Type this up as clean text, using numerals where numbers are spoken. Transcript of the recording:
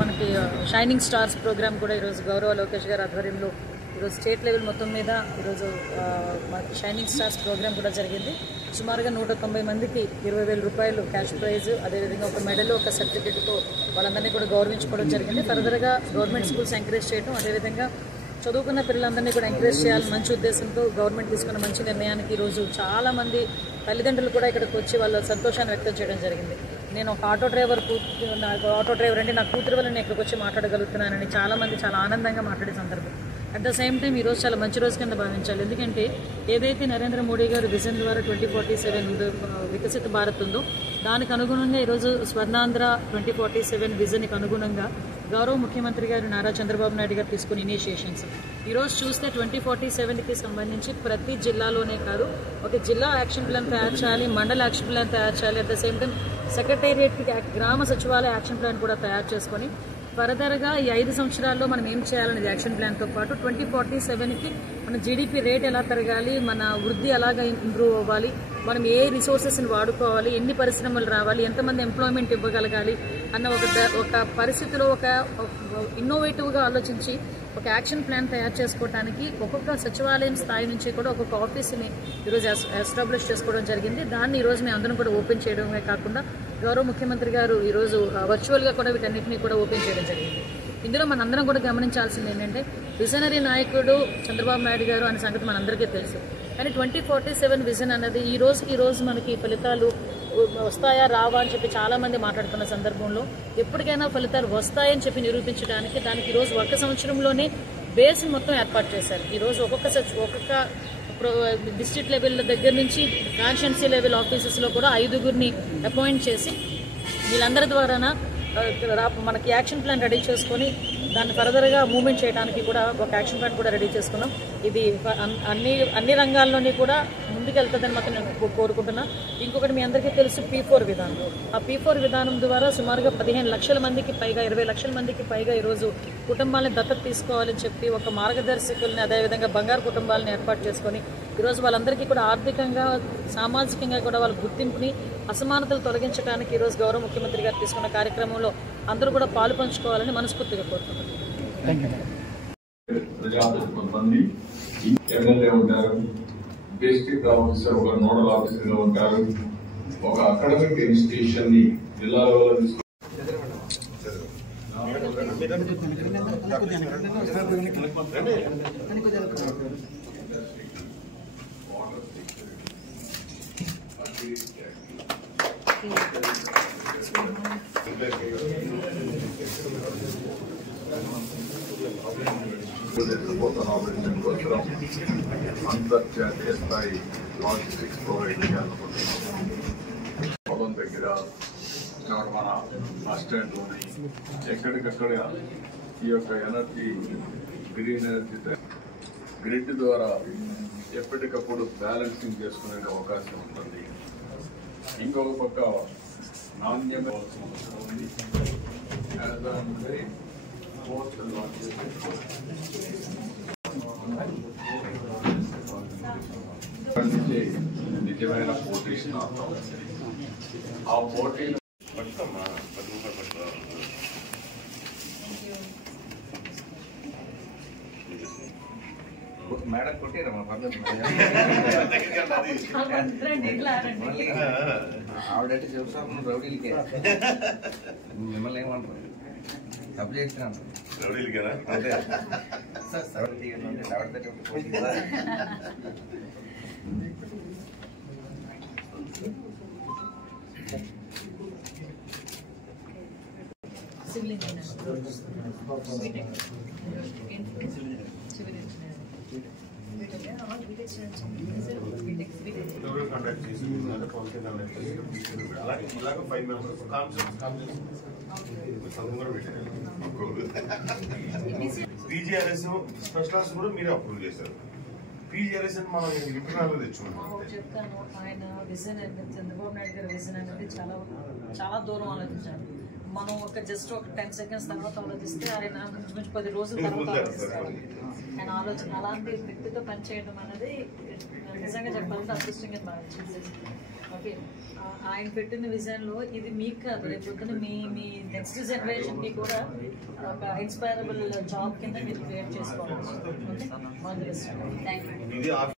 మనకి shining stars programme కూడా ఈరోజు గౌరవ లోకేష్ గారి ఆధ్వర్యంలో ఈరోజు స్టేట్ లెవెల్ మొత్తం మీద ఈరోజు మనకి షైనింగ్ స్టార్స్ ప్రోగ్రామ్ కూడా జరిగింది. సుమారుగా 190 మందికి 20,000 రూపాయలు క్యాష్ ప్రైజ్, అదేవిధంగా ఒక మెడల్, ఒక సర్టిఫికెట్తో వాళ్ళందరినీ కూడా గౌరవించుకోవడం జరిగింది. ఫర్దర్గా గవర్నమెంట్ స్కూల్స్ ఎంకరేజ్ చేయడం, అదేవిధంగా చదువుకున్న పిల్లలందరినీ కూడా ఎంకరేజ్ చేయాలని మంచి ఉద్దేశంతో గవర్నమెంట్ తీసుకున్న మంచి నిర్ణయానికి ఈరోజు చాలామంది తల్లిదండ్రులు కూడా ఇక్కడికి వచ్చి వాళ్ళ సంతోషాన్ని వ్యక్తం చేయడం జరిగింది. నేను ఒక ఆటో డ్రైవర్ అంటే నా కూతురు వల్ల నేను ఇక్కడికి వచ్చి మాట్లాడగలుగుతున్నానని చాలామంది చాలా ఆనందంగా మాట్లాడే సందర్భం. అట్ ద సేమ్ టైం ఈరోజు చాలా మంచి రోజు కింద భావించాలి. ఎందుకంటే ఏదైతే నరేంద్ర మోడీ గారు విజన్ ద్వారా 2047 వికసిత భారత్ ఉందో దానికి అనుగుణంగా ఈరోజు స్వర్ణాంధ్ర 2047 విజన్కి అనుగుణంగా గౌరవ ముఖ్యమంత్రి గారు నారా చంద్రబాబు నాయుడు గారు తీసుకున్న ఇనిషియేషన్స్ ఈరోజు చూస్తే 2047కి సంబంధించి ప్రతి జిల్లాలోనే కాదు, ఒక జిల్లా యాక్షన్ ప్లాన్ తయారు చేయాలి, మండల యాక్షన్ ప్లాన్ తయారు చేయాలి, అట్ ద సేమ్ టైం సెక్రటేరియట్కి గ్రామ సచివాలయ యాక్షన్ ప్లాన్ కూడా తయారు చేసుకొని ఫర్దర్గా ఈ 5 సంవత్సరాల్లో మనం ఏం చేయాలనేది యాక్షన్ ప్లాన్తో పాటు 2047కి మన జీడిపి రేట్ ఎలా పెరగాలి, మన వృద్ధి ఎలాగా ఇంప్రూవ్ అవ్వాలి, మనం ఏ రిసోర్సెస్ని వాడుకోవాలి, ఎన్ని పరిశ్రమలు రావాలి, ఎంతమంది ఎంప్లాయ్మెంట్ ఇవ్వగలగాలి అన్న ఒక పరిస్థితిలో ఒక ఇన్నోవేటివ్గా ఆలోచించి ఒక యాక్షన్ ప్లాన్ తయారు చేసుకోవడానికి ఒక్కొక్క సచివాలయం స్థాయి నుంచి కూడా ఒక్కొక్క ఆఫీస్ని ఈరోజు ఎస్టాబ్లిష్ చేసుకోవడం జరిగింది. దాన్ని ఈరోజు మేము అందరం కూడా ఓపెన్ చేయడమే కాకుండా గౌరవ ముఖ్యమంత్రి గారు ఈరోజు వర్చువల్గా కూడా వీటన్నిటినీ కూడా ఓపెన్ చేయడం జరిగింది. ఇందులో మనందరం కూడా గమనించాల్సింది ఏంటంటే విజనరీ నాయకుడు చంద్రబాబు నాయుడు గారు అనే సంగతి మనందరికీ తెలుసు. కానీ 2047 విజన్ అన్నది ఈ రోజు మనకి ఫలితాలు వస్తాయా రావా అని చెప్పి చాలామంది మాట్లాడుతున్న సందర్భంలో ఎప్పటికైనా ఫలితాలు వస్తాయని చెప్పి నిరూపించడానికి దానికి ఈరోజు ఒక సంవత్సరంలోనే బేస్ మొత్తం ఏర్పాటు చేశారు. ఈరోజు ఒక్కొక్క డిస్ట్రిక్ట్ లెవెల్ దగ్గర నుంచి కాన్స్టిట్యున్సీ లెవెల్ ఆఫీసెస్లో కూడా 5గురిని అపాయింట్ చేసి వీళ్ళందరి ద్వారా మనకి యాక్షన్ ప్లాన్ రెడీ చేసుకొని దాన్ని ఫర్దర్గా మూవ్మెంట్ చేయడానికి కూడా ఒక యాక్షన్ ప్లాన్ కూడా రెడీ చేసుకున్నాం. ఇది అన్ని రంగాల్లోని కూడా ముందుకెళ్తుందని మాత్రం నేను కోరుకుంటున్నా. ఇంకొకటి మీ అందరికీ తెలుసు P4 విధానం. ఆ P4 విధానం ద్వారా సుమారుగా 15 లక్షల మందికి పైగా 20 లక్షల మందికి పైగా ఈరోజు కుటుంబాలను దత్తత తీసుకోవాలని చెప్పి ఒక మార్గదర్శకుల్ని, అదేవిధంగా బంగారు కుటుంబాలను ఏర్పాటు చేసుకొని ఈరోజు వాళ్ళందరికీ కూడా ఆర్థికంగా సామాజికంగా కూడా వాళ్ళ గుర్తింపుని అసమానతలు తొలగించడానికి ఈరోజు గౌరవ ముఖ్యమంత్రి గారు తీసుకున్న కార్యక్రమంలో అందరూ కూడా పాలు పంచుకోవాలని మనస్ఫూర్తిగా కోరుతున్నాను. ఎమ్మెల్యే ఉంటారు, డిస్ట్రిక్ట్ ఆఫీసర్ ఒక నోడల్ ఆఫీసర్ గా ఉంటారు, ఒక అకాడమిక్ ఇన్స్టిట్యూషన్ ని జిల్లాలో అంతర్జాతీయ స్థాయి లాజిస్టిక్స్ ప్రొవైడ్ చేయాలనుకుంటున్నాం. పొలం దగ్గర మన బస్టాండ్లోని ఎక్కడికక్కడ ఈ యొక్క ఎనర్జీ, గ్రీన్ ఎనర్జీ గ్రిడ్ ద్వారా ఎప్పటికప్పుడు బ్యాలెన్సింగ్ చేసుకునే అవకాశం ఉంటుంది. ఇంకొక పక్క నాణ్యమైన అవసరం ఉంది. నిజమైన పోటీ ఆ పోటీ మేడం కొట్టారమ్మా ఆవిడంటే చెప్తాను రౌడీలకే. మిమ్మల్ని ఏమంటారు? తప్పు చేసిన రౌడీలకేనా? సివిల్ ఇంజనీర్, పీజీఆర్ఎస్ స్పెషల్ కూడా మీరే అప్రూవ్ చేశారు. పీజీఆర్ఎస్ మనం ఇంటర్నల్ తెచ్చుకున్నాం. చెప్తాను, ఆయన విజన్ చంద్రబాబు నాయుడు గారి విజన్ అనేది చాలా దూరం ఆలోచించారు. మనం జస్ట్ ఒక 10 seconds తర్వాత ఆలోచిస్తే ఆయన కొంచెం 10 రోజుల తర్వాత ఆలోచిస్తాడు. ఆయన ఆలోచన అలాంటి వ్యక్తితో పనిచేయడం అనేది నిజంగా చెప్పాలంటే అదృష్టంగా భావించింది. ఓకే, ఆయన పెట్టిన విజన్లో ఇది మీకు కాదు, రేపు పొద్దున మీ నెక్స్ట్ జనరేషన్కి కూడా ఒక ఇన్స్పైరబుల్ జాబ్ కింద మీరు క్రియేట్ చేసుకోవాలి. Okay, thank you.